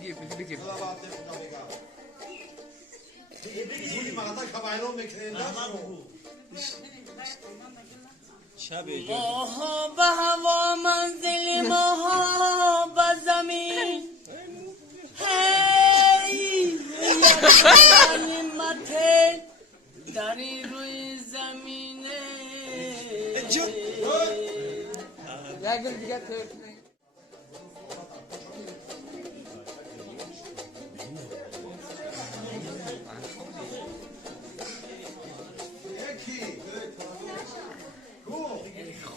بگیر ماها به هوا منزل ماها به زمین هی مته داری روی زمینه یه دیگه ترک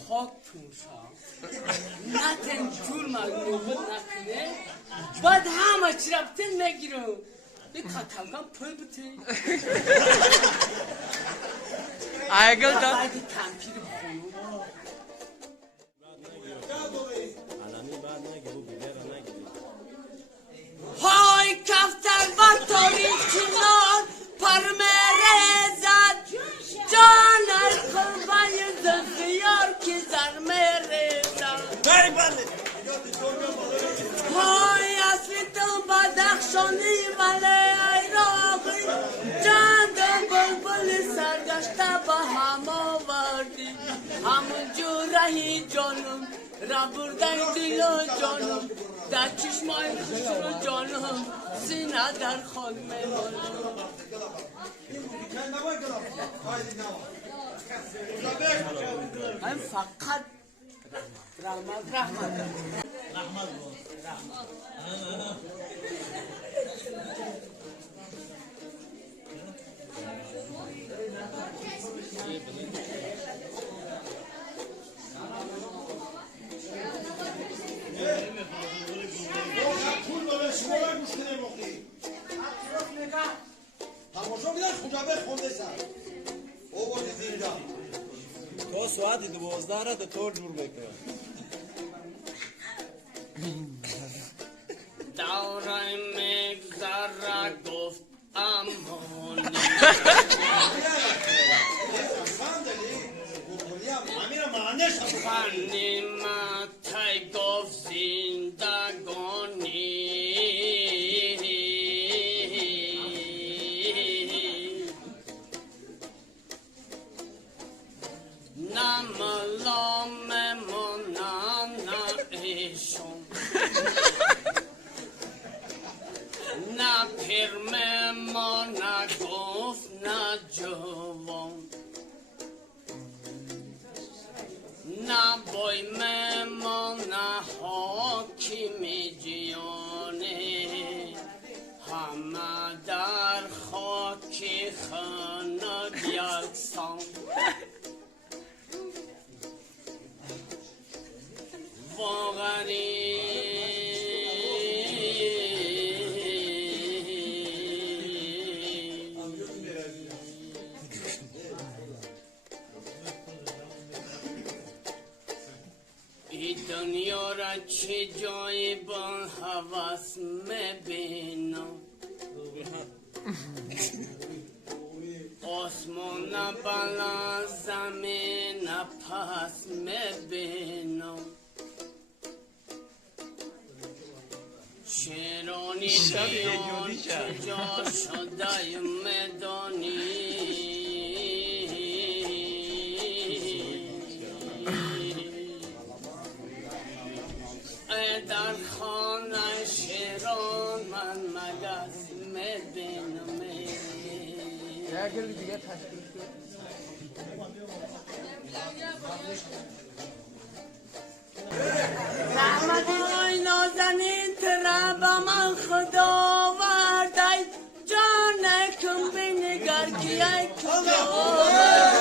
خاک توشا نه تن جور مگنوبت نکنه باید همه چی رفتن نگیرم یک کتلگم پای بته Aygıl da. باید تنپیر بخونم های کفتر و تاریخچیان پرمره زد جان قربای زفیار که زرمره زد های اصلی تو بدخشانی ولی ایراقی جان دو بلبل سرگشته با هم آوردی همون جورهی جانم را بردن دل و جانم در چشمای خوش رو جانم سینه در خاک میمانم من فقط رحمت تو ساعت 12 را تو جور بکن دورای مگذر گفت امانی غنیمت گفت زندگانی نه ملام منم نه ایشون نه پیر ما نه گفت نه جوان نه بای ما نه حاکم جیانه همه در خاک خانه یکسان واقعی ای دنیا را چه جایی با حواس میبینم آسمان بالا زمین پس میبینم شیرانی بیان چجا شده میدانی در خانه شیران من مگس میبینم یه دیگه تشکیل رحمت های نازنین تره با من خدا وردی جانکم بینگر کیه کجا